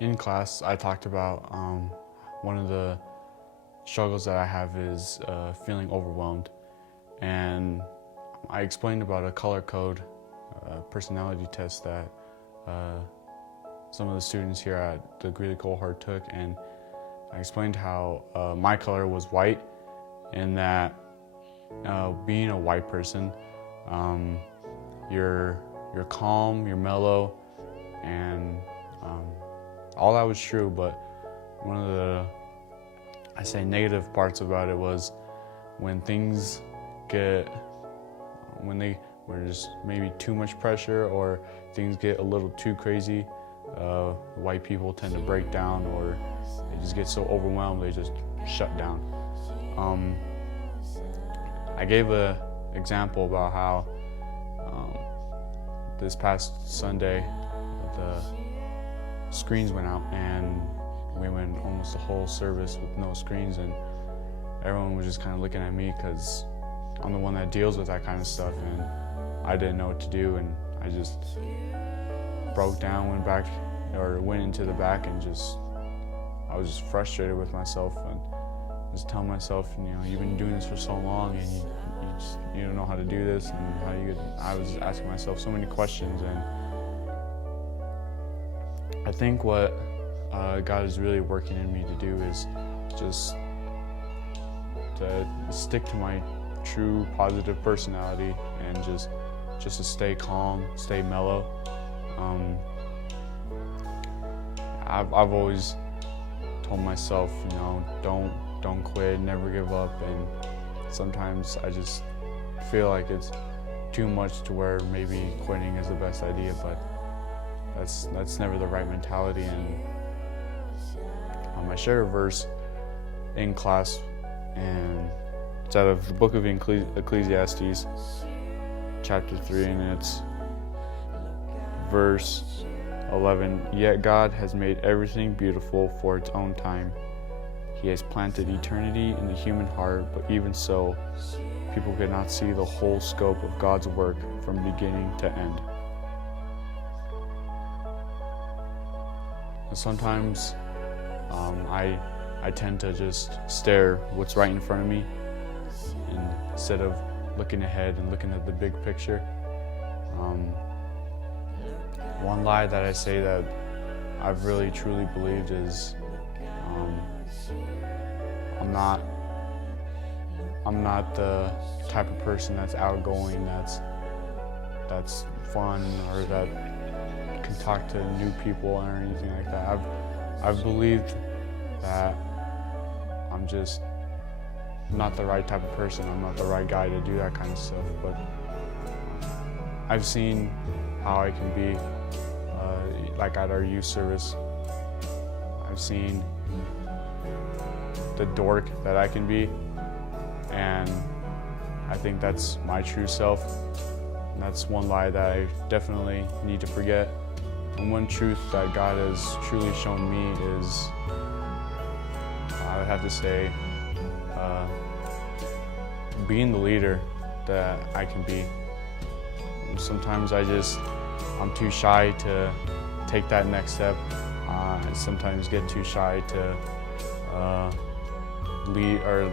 In class, I talked about one of the struggles that I have is feeling overwhelmed. And I explained about a color code personality test that some of the students here at the Greeley cohort took. And I explained how my color was white, and that being a white person, you're calm, you're mellow, and all that was true, but one of the, I say, negative parts about it was when things when there's maybe too much pressure or things get a little too crazy, white people tend to break down, or they just get so overwhelmed they just shut down. I gave an example about how this past Sunday the screens went out and we went almost the whole service with no screens, and everyone was just kind of looking at me because I'm the one that deals with that kind of stuff, and I didn't know what to do, and I just broke down, went into the back, and I was just frustrated with myself, and I was telling myself, you've been doing this for so long, and you don't know how to do this, and I was asking myself so many questions, and I think what God is really working in me to do is just to stick to my true positive personality and just to stay calm, stay mellow. I've always told myself, don't quit, never give up, and sometimes I just feel like it's too much to where maybe quitting is the best idea, but that's never the right mentality. And I shared a verse in class, and it's out of the book of Ecclesiastes, chapter 3, and it's verse 11. Yet God has made everything beautiful for its own time. He has planted eternity in the human heart, but even so, people cannot see the whole scope of God's work from beginning to end. And sometimes I tend to just stare what's right in front of me, and instead of looking ahead and looking at the big picture. One lie that I say that I've really truly believed is I'm not the type of person that's outgoing, that's fun, or that can talk to new people or anything like that. I've believed that I'm just not the right type of person. I'm not the right guy to do that kind of stuff, but I've seen how I can be, like at our youth service. I've seen the dork that I can be, and I think that's my true self. And that's one lie that I definitely need to forget. And one truth that God has truly shown me is, I would have to say, being the leader that I can be. Sometimes I'm too shy to take that next step. I sometimes get too shy to lead, or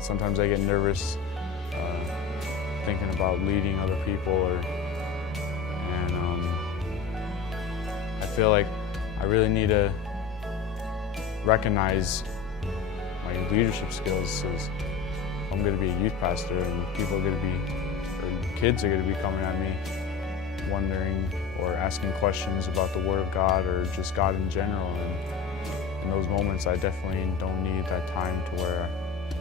sometimes I get nervous thinking about leading other people, and I feel like I really need to recognize my leadership skills. As I'm going to be a youth pastor, and kids are going to be coming at me wondering or asking questions about the Word of God or just God in general. And in those moments, I definitely don't need that time to where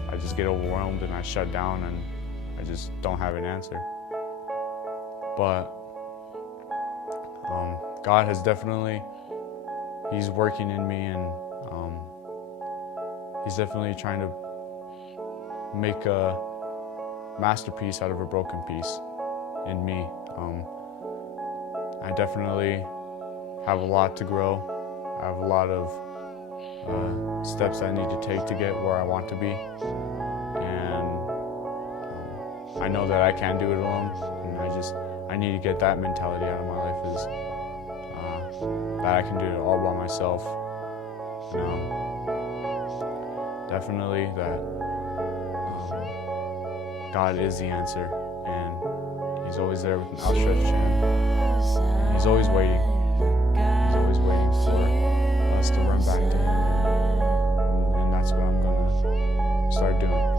I just get overwhelmed and I shut down and I just don't have an answer. But God has definitely, He's working in me, and He's definitely trying to make a masterpiece out of a broken piece in me. I definitely have a lot to grow. I have a lot of steps I need to take to get where I want to be, and I know that I can't do it alone, and I need to get that mentality out of my life. Is that I can do it all by myself. You know, definitely that God is the answer, and He's always there with an outstretched hand. He's always waiting. He's always waiting for us to run back to Him, and that's what I'm gonna start doing.